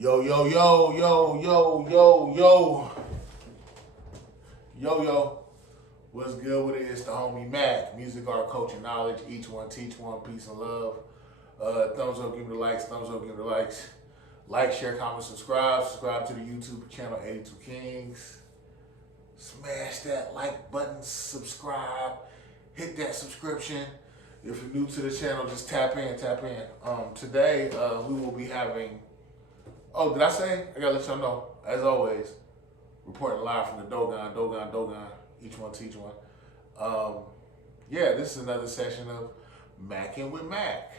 Yo, yo, yo, yo, yo, yo, yo, yo. What's good with it? It's the homie Mac. Music, art, culture, knowledge. Each one, teach one. Peace and love. Thumbs up, give me the likes. Thumbs up, give me the likes. Like, share, comment, subscribe. Subscribe to the YouTube channel 82 Kings. Smash that like button. Subscribe. Hit that subscription. If you're new to the channel, just tap in. Today, we will be having. Oh, did I say? I gotta let y'all know. As always, reporting live from the Dogon. Each one teach one. This is another session of Mackin' with Mac.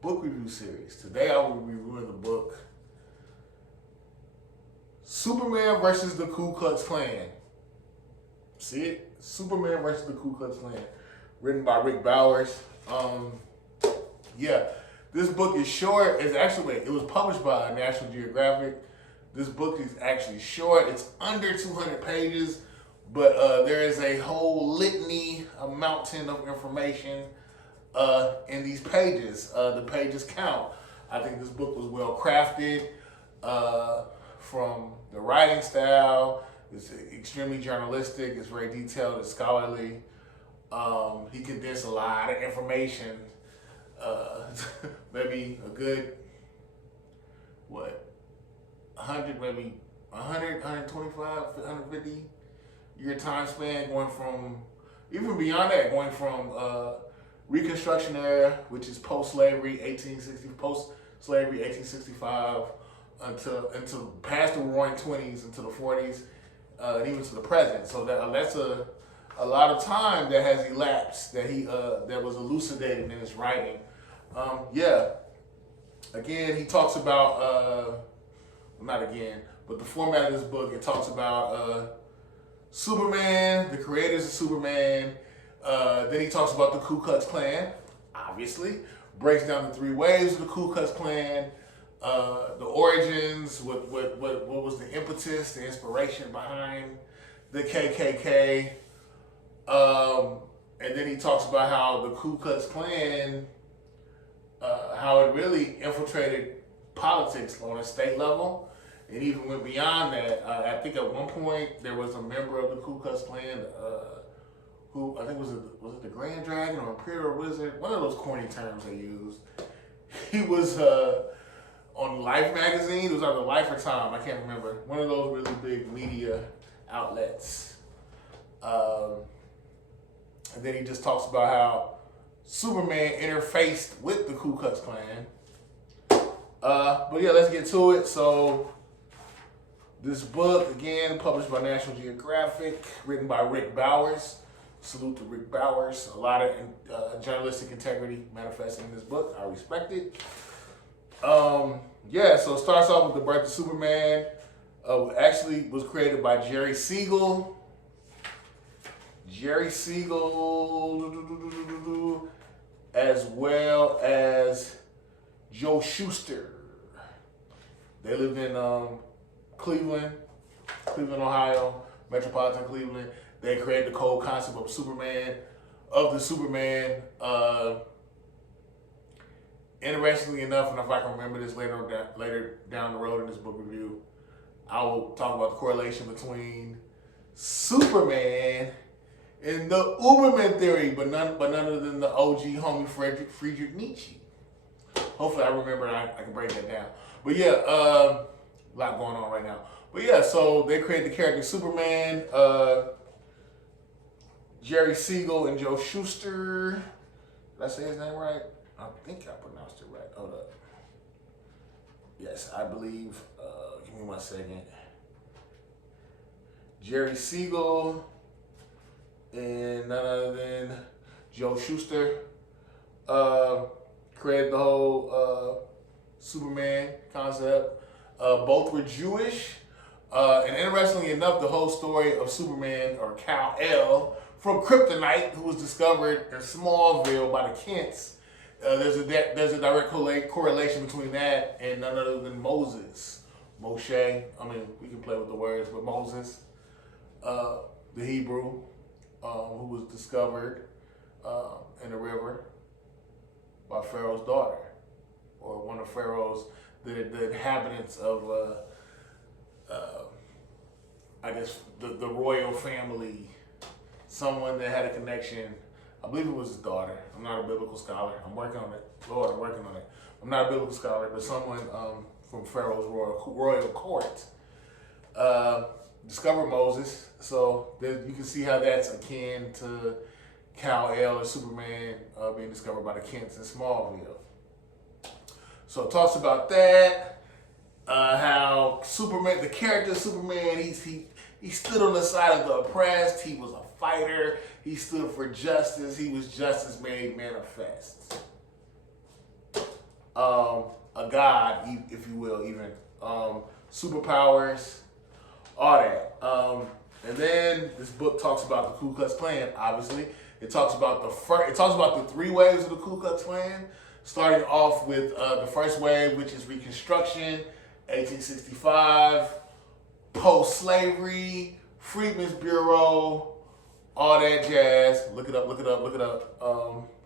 Book review series. Today I will be reviewing the book Superman versus the Ku Klux Klan. See it? Superman versus the Ku Klux Klan. Written by Rick Bowers. This book is short. It was published by National Geographic. This book is actually short. It's under 200 pages, but there is a whole litany, a mountain of information in these pages. The pages count. I think this book was well crafted from the writing style. It's extremely journalistic. It's very detailed. It's scholarly. He condensed a lot of information. Maybe a good 100, maybe 100, 125, 150 year time span, going from, even beyond that, going from Reconstruction era, which is post-slavery, 1865, until past the Roaring '20s, into the '40s, and even to the present. So that's a lot of time that has elapsed that that was elucidated in his writing. Again, he talks about not again, but the format of this book, it talks about Superman, the creators of Superman. Then he talks about the Ku Klux Klan, obviously. Breaks down the three waves of the Ku Klux Klan, the origins, what was the impetus, the inspiration behind the KKK. And then he talks about how the Ku Klux Klan, how it really infiltrated politics on a state level. It even went beyond that. I think at one point there was a member of the Ku Klux Klan who, I think was it the Grand Dragon or Imperial Wizard? One of those corny terms they used. He was on Life magazine. It was either Life or Time. I can't remember. One of those really big media outlets. And then he just talks about how Superman interfaced with the Ku Klux Klan. Let's get to it. So, this book, again, published by National Geographic, written by Rick Bowers. Salute to Rick Bowers. A lot of journalistic integrity manifesting in this book. I respect it. So it starts off with the birth of Superman. Actually was created by Jerry Siegel. As well as Joe Shuster. They lived in Cleveland, Ohio, metropolitan Cleveland. They created the cold concept of the Superman. Interestingly enough, and if I can remember this later down the road in this book review, I will talk about the correlation between Superman and the Uberman theory, but none other than the OG homie Friedrich Nietzsche. Hopefully I remember and I can break that down. But a lot going on right now. But so they created the character Superman, Jerry Siegel and Joe Shuster. Did I say his name right? I think I pronounced it right. Hold up. Yes, I believe. Give me 1 second. Jerry Siegel and none other than Joe Shuster created the whole Superman concept. Both were Jewish. And interestingly enough, the whole story of Superman, or Kal-El, from Kryptonite, who was discovered in Smallville by the Kents, there's a direct correlation between that and none other than Moses. Moshe, I mean, we can play with the words, but Moses, the Hebrew, who was discovered in the river by Pharaoh's daughter, or one of Pharaoh's the inhabitants of, I guess, the royal family. Someone that had a connection. I believe it was his daughter. I'm not a biblical scholar. I'm working on it. Lord, I'm working on it. I'm not a biblical scholar, but someone from Pharaoh's royal court discovered Moses. So you can see how that's akin to Kal-El or Superman being discovered by the Kents in Smallville. So it talks about that, how Superman, the character of Superman, he stood on the side of the oppressed. He was a fighter. He stood for justice. He was justice made manifest. A god, if you will, even superpowers, all that. And then this book talks about the Ku Klux Klan. Obviously, it talks about the three waves of the Ku Klux Klan. Starting off with the first wave, which is Reconstruction, 1865, post-slavery, Freedmen's Bureau, all that jazz. Look it up.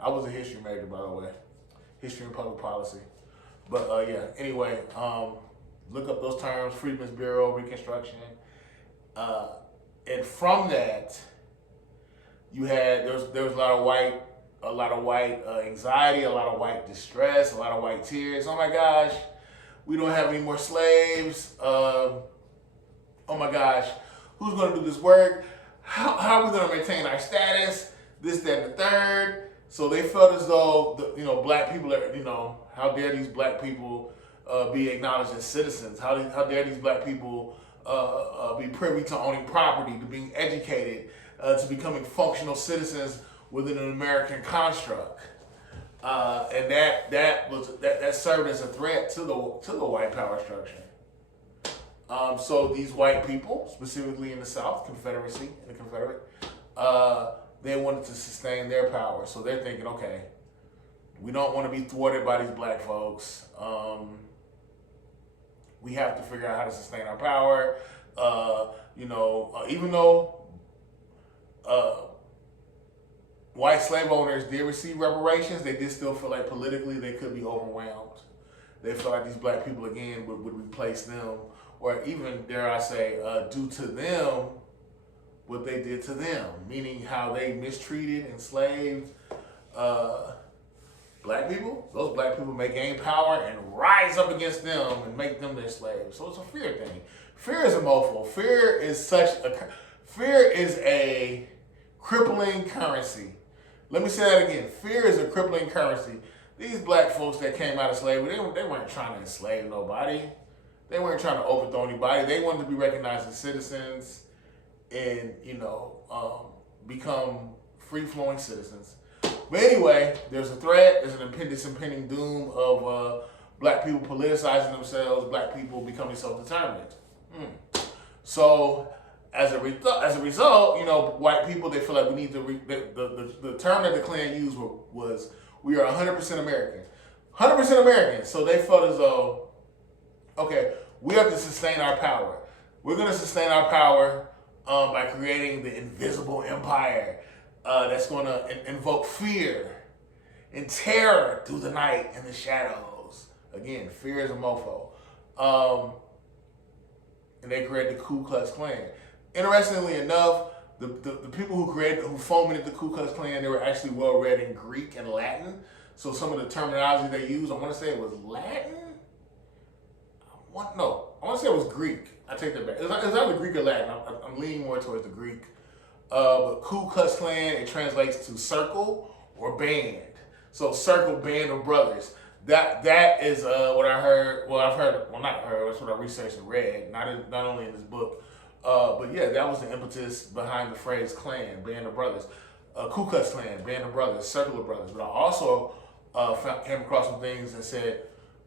I was a history major, by the way. History and public policy. But yeah, anyway, look up those terms, Freedmen's Bureau, Reconstruction. And from that, there was a lot of white anxiety, a lot of white distress, a lot of white tears. Oh my gosh, we don't have any more slaves. Oh my gosh, who's going to do this work? How are we going to maintain our status? This, that, and the third. So they felt as though black people are, how dare these black people be acknowledged as citizens? How dare these black people be privy to owning property, to being educated, to becoming functional citizens within an American construct, and that served as a threat to the white power structure. So these white people, specifically in the South, Confederacy and the Confederate, they wanted to sustain their power. So they're thinking, okay, we don't want to be thwarted by these black folks. We have to figure out how to sustain our power. Even though white slave owners did receive reparations, they did still feel like politically they could be overwhelmed. They felt like these black people again would replace them, or even, dare I say, do to them what they did to them, meaning how they mistreated, enslaved black people. Those black people may gain power and rise up against them and make them their slaves. So it's a fear thing. Fear is a mofo. Fear is a crippling currency. Let me say that again. Fear is a crippling currency. These black folks that came out of slavery, they weren't trying to enslave nobody. They weren't trying to overthrow anybody. They wanted to be recognized as citizens and, become free-flowing citizens. But anyway, there's a threat. There's an impending doom of black people politicizing themselves, black people becoming self-determined. So as a result, white people, they feel like we need to, the term that the Klan used was we are 100% American. 100% American. So they felt as though, okay, we have to sustain our power. We're going to sustain our power by creating the invisible empire that's going to invoke fear and terror through the night and the shadows. Again, fear is a mofo. And they created the Ku Klux Klan. Interestingly enough, the people who fomented the Ku Klux Klan, they were actually well read in Greek and Latin. So some of the terminology they used, I want to say it was Latin. I want to say it was Greek. I take that back. It's either Greek or Latin. I'm leaning more towards the Greek. But Ku Klux Klan, it translates to circle or band. So circle, band of brothers. That is what I heard. Well, not heard. That's what I researched and read. Not only in this book, but yeah, that was the impetus behind the phrase Klan, band of brothers. Ku Klux Klan, band of brothers, circle of brothers. But I also came across some things that said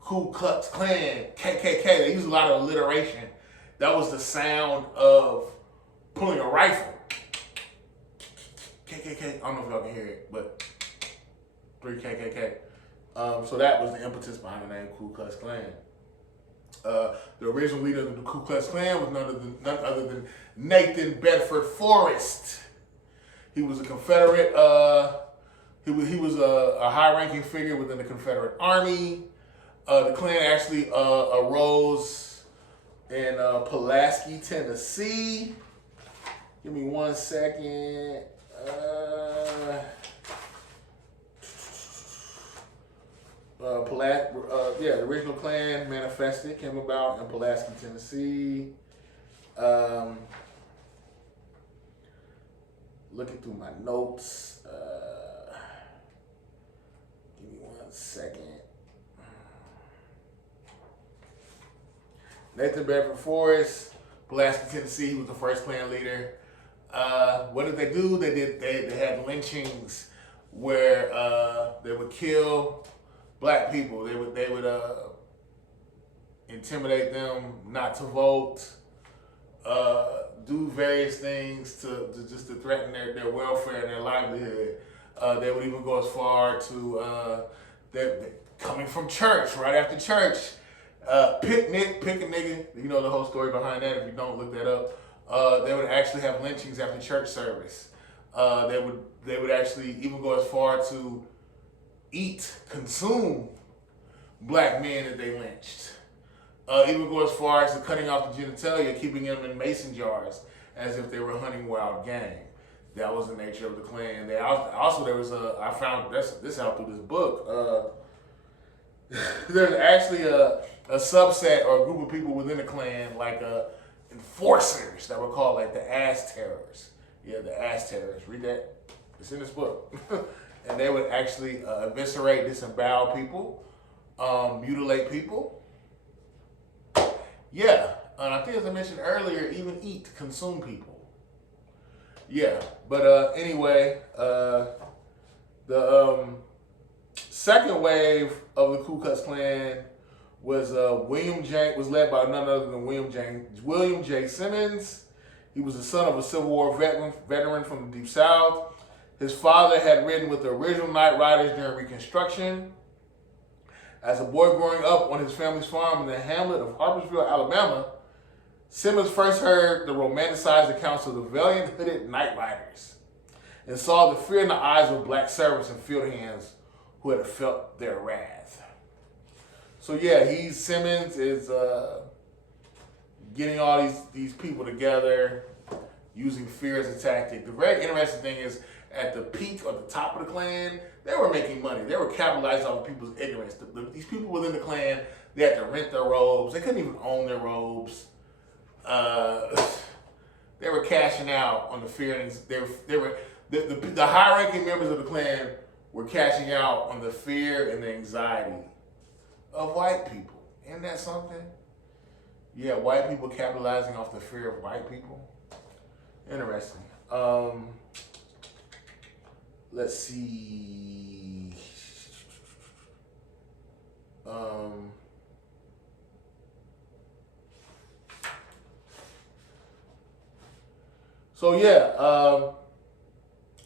Ku Klux Klan, KKK. They use a lot of alliteration. That was the sound of pulling a rifle. KKK. I don't know if y'all can hear it, but 3 KKK. So that was the impetus behind the name Ku Klux Klan. The original leader of the Ku Klux Klan was none other than Nathan Bedford Forrest. He was a Confederate. He was a high-ranking figure within the Confederate Army. The Klan actually arose in Pulaski, Tennessee. Give me 1 second. The original Klan manifested came about in Pulaski, Tennessee. Looking through my notes. Give me 1 second. Nathan Bedford Forrest, Pulaski, Tennessee. He was the first Klan leader. What did they do? They had lynchings where they would kill black people. They would intimidate them not to vote, do various things to just to threaten their welfare and their livelihood. They would even go as far to coming from church, right after church, pick a nigga. You know the whole story behind that. If you don't, look that up. They would actually have lynchings after church service. They would actually even go as far to consume black men that they lynched. Even go as far as to cutting off the genitalia, keeping them in mason jars as if they were hunting wild game. That was the nature of the Klan. There was I found this out through this book. There's actually a subset or a group of people within the Klan, like enforcers that were called like the ass terrors. Yeah, the ass terrors. Read that. It's in this book. And they would actually eviscerate, disembowel people, mutilate people. Yeah, and I think as I mentioned earlier, even consume people. Yeah, but anyway, the second wave of the Ku Klux Klan was was led by none other than William J. Simmons. He was the son of a Civil War veteran from the Deep South. His father had ridden with the original Night Riders during Reconstruction. As a boy growing up on his family's farm in the hamlet of Harpersville, Alabama, Simmons first heard the romanticized accounts of the valiant hooded Night Riders and saw the fear in the eyes of black servants and field hands who had felt their wrath. So yeah, Simmons is getting all these people together, using fear as a tactic. The very interesting thing is, at the peak or the top of the Klan, they were making money. They were capitalizing on people's ignorance. These people within the Klan, they had to rent their robes. They couldn't even own their robes. They were cashing out on the fear. And the high-ranking members of the Klan were cashing out on the fear and the anxiety of white people. Isn't that something? Yeah, white people capitalizing off the fear of white people. Interesting. Let's see.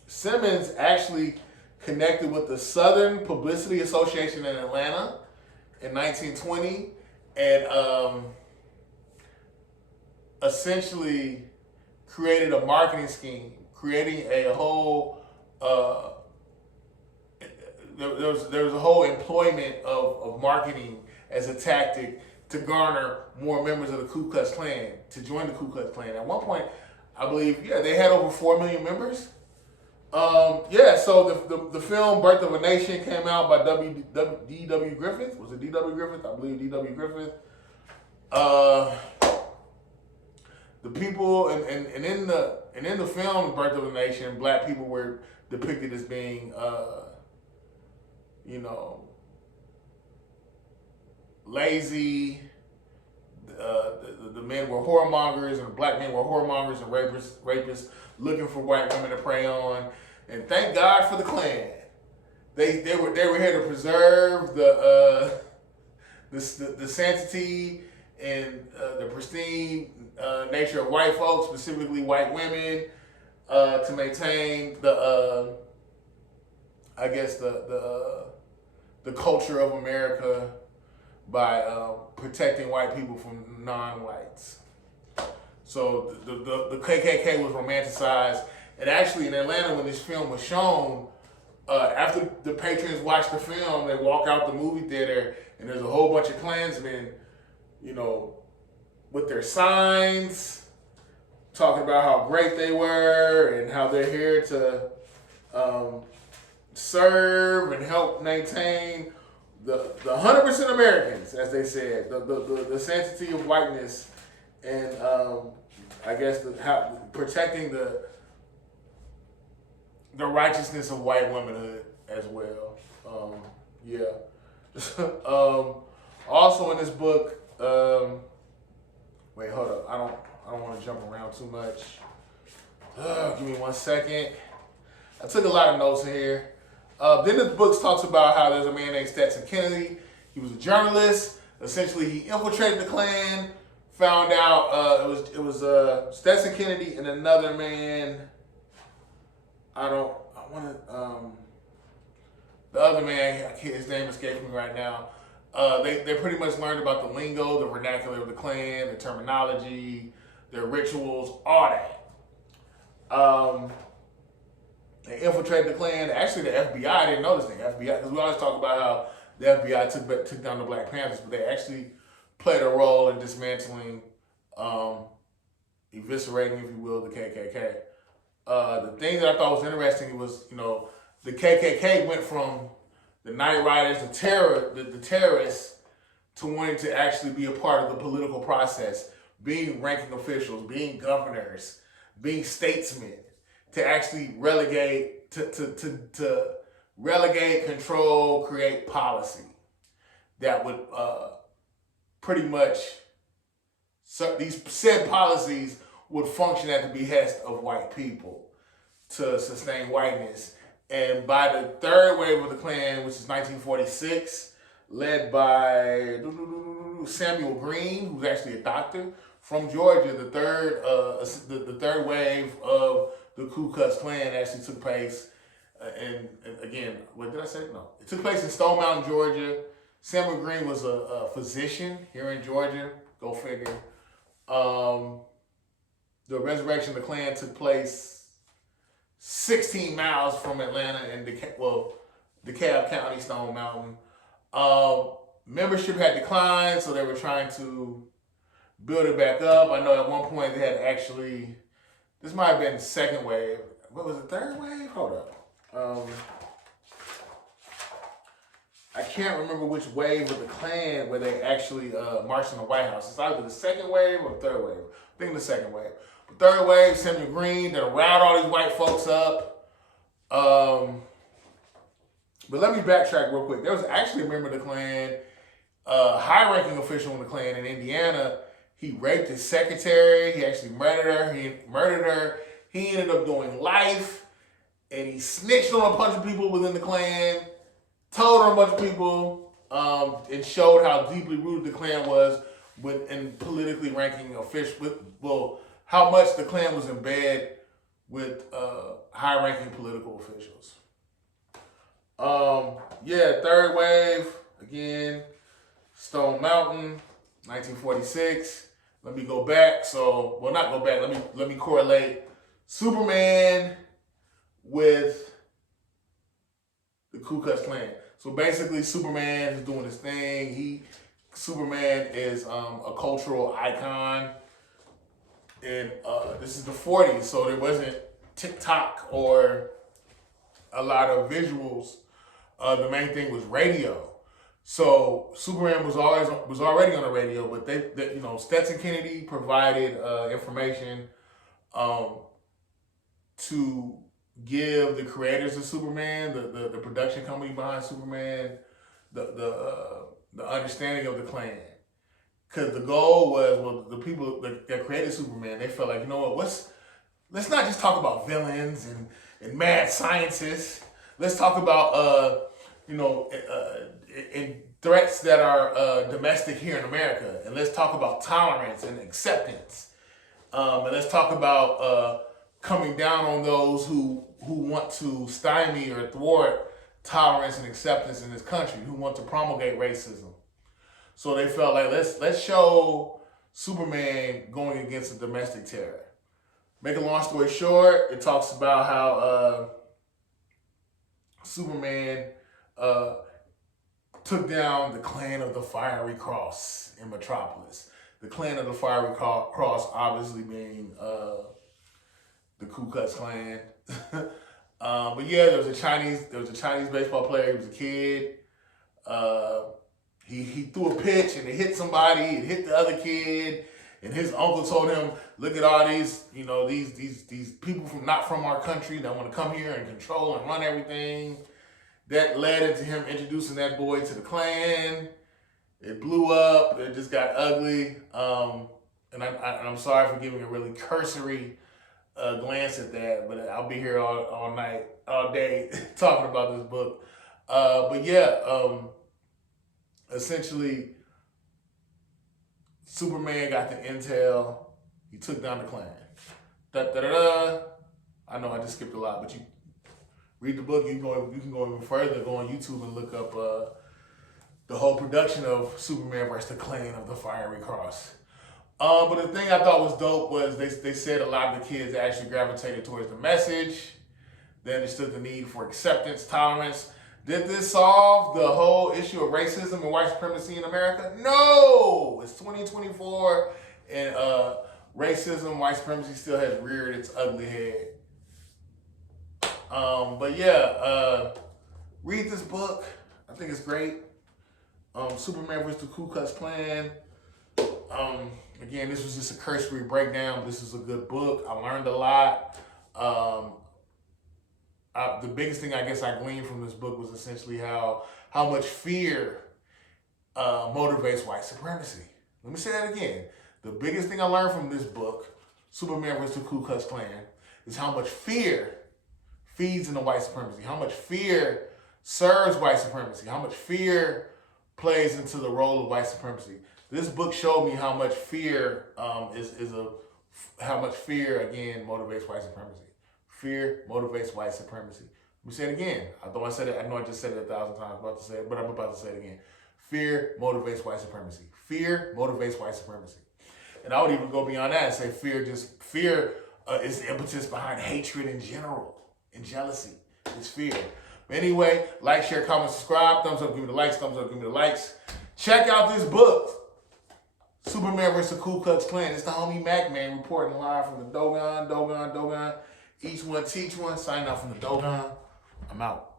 Simmons actually connected with the Southern Publicity Association in Atlanta in 1920 and essentially created a marketing scheme, creating a whole there was a whole employment of marketing as a tactic to garner more members of the Ku Klux Klan to join the Ku Klux Klan. At one point, I believe, they had over 4 million members. So the film Birth of a Nation came out by D.W. Griffith. Was it D.W. Griffith? I believe D.W. Griffith. The people and in the film Birth of a Nation, black people were depicted as being lazy. The men were whoremongers, and the black men were whoremongers and rapists looking for white women to prey on. And thank God for the Klan. They were here to preserve the sanctity and the pristine nature of white folks, specifically white women, to maintain the culture of America by protecting white people from non-whites. So the KKK was romanticized. And actually in Atlanta, when this film was shown, after the patrons watched the film, they walk out the movie theater And there's a whole bunch of Klansmen, you know, with their signs, talking about how great they were and how they're here to serve and help maintain the 100% Americans, as they said, the sanctity of whiteness, and I guess protecting the righteousness of white womanhood as well. Yeah. Also in this book, wait, hold up. I don't want to jump around too much. Give me 1 second. I took a lot of notes in here. Then the book talks about how there's a man named Stetson Kennedy. He was a journalist. Essentially, he infiltrated the Klan. Found out it was Stetson Kennedy and another man. The other man, his name escapes me right now. They pretty much learned about the lingo, the vernacular of the Klan, the terminology, their rituals, all that. They infiltrated the Klan. Actually, the FBI didn't know this thing. FBI, because we always talk about how the FBI took down the Black Panthers, but they actually played a role in dismantling, eviscerating, if you will, the KKK. The thing that I thought was interesting was, the KKK went from the Night Riders, the terrorists, to wanting to actually be a part of the political process, being ranking officials, being governors, being statesmen, to actually relegate, to relegate, control, create policy that would pretty much, these said policies would function at the behest of white people to sustain whiteness. And by the third wave of the Klan, which is 1946, led by Samuel Green, who's actually a doctor from Georgia, the third wave of the Ku Klux Klan actually took place. And again, what did I say? No, it took place in Stone Mountain, Georgia. Samuel Green was a physician here in Georgia. Go figure. The resurrection of the Klan took place 16 miles from Atlanta in DeKalb County, Stone Mountain. Membership had declined, so they were trying to build it back up. I know at one point they had actually, this might have been the second wave. What was it, third wave? Hold up. I can't remember which wave of the Klan where they actually marched in the White House. It's either the second wave or the third wave. I think the second wave. The third wave, Samuel Green, they riled all these white folks up. But let me backtrack real quick. There was actually a member of the Klan, high-ranking official in the Klan in Indiana. He raped his secretary. He actually murdered her. He ended up doing life. And he snitched on a bunch of people within the Klan, told on a bunch of people, and showed how deeply rooted the Klan was in politically ranking officials. How much the Klan was in bed with high-ranking political officials. Third wave, again, Stone Mountain, 1946. Let me go back. Not go back. Let me correlate Superman with the Ku Klux Klan. So basically, Superman is doing his thing. Superman is a cultural icon. And this is the 40s, so there wasn't TikTok or a lot of visuals. The main thing was radio. So Superman was already on the radio, but Stetson Kennedy provided information to give the creators of Superman, the production company behind Superman, the understanding of the Klan. Because the goal was, the people that created Superman, they felt like, let's not just talk about villains and mad scientists. Let's talk about, in threats that are domestic here in America. And let's talk about tolerance and acceptance. And let's talk about coming down on those who want to stymie or thwart tolerance and acceptance in this country, who want to promulgate racism. So they felt like, let's show Superman going against the domestic terror. Make a long story short, it talks about how Superman took down the Clan of the Fiery Cross in Metropolis. The Clan of the Fiery Cross, obviously being the Ku Klux Klan. But yeah, there was a Chinese baseball player. He was a kid. He threw a pitch and it hit somebody. It hit the other kid, and his uncle told him, "Look at all these, these people not from our country that want to come here and control and run everything." That led into him introducing that boy to the Klan. It blew up. It just got ugly. And I'm sorry for giving a really cursory glance at that, but I'll be here all night, all day talking about this book. But yeah, essentially, Superman got the intel. He took down the Klan. I know I just skipped a lot, but you read the book. You can go even further. Go on YouTube and look up the whole production of Superman versus the Clan of the Fiery Cross. But the thing I thought was dope was they said a lot of the kids actually gravitated towards the message. They understood the need for acceptance, tolerance. Did this solve the whole issue of racism and white supremacy in America? No! It's 2024 and racism, white supremacy still has reared its ugly head. But yeah, read this book. I think it's great. Superman vs. the Ku Klux Klan. Again, this was just a cursory breakdown. This is a good book. I learned a lot. The biggest thing I guess I gleaned from this book was essentially how much fear motivates white supremacy. Let me say that again. The biggest thing I learned from this book, Superman vs. the Ku Klux Klan, is how much fear feeds into white supremacy, how much fear serves white supremacy, how much fear plays into the role of white supremacy. This book showed me how much fear how much fear again motivates white supremacy. Fear motivates white supremacy. Let me say it again. Although I said it, I know I just said it 1,000 times. I'm about to say it, but I'm about to say it again. Fear motivates white supremacy. Fear motivates white supremacy. And I would even go beyond that and say fear is the impetus behind hatred in general and jealousy. It's fear. But anyway, like, share, comment, subscribe. Thumbs up, give me the likes. Thumbs up, give me the likes. Check out this book, Superman vs. the Ku Klux Klan. It's the homie Mac Man reporting live from the Dogon. Each one teach one. Signing out from the Dogon. I'm out.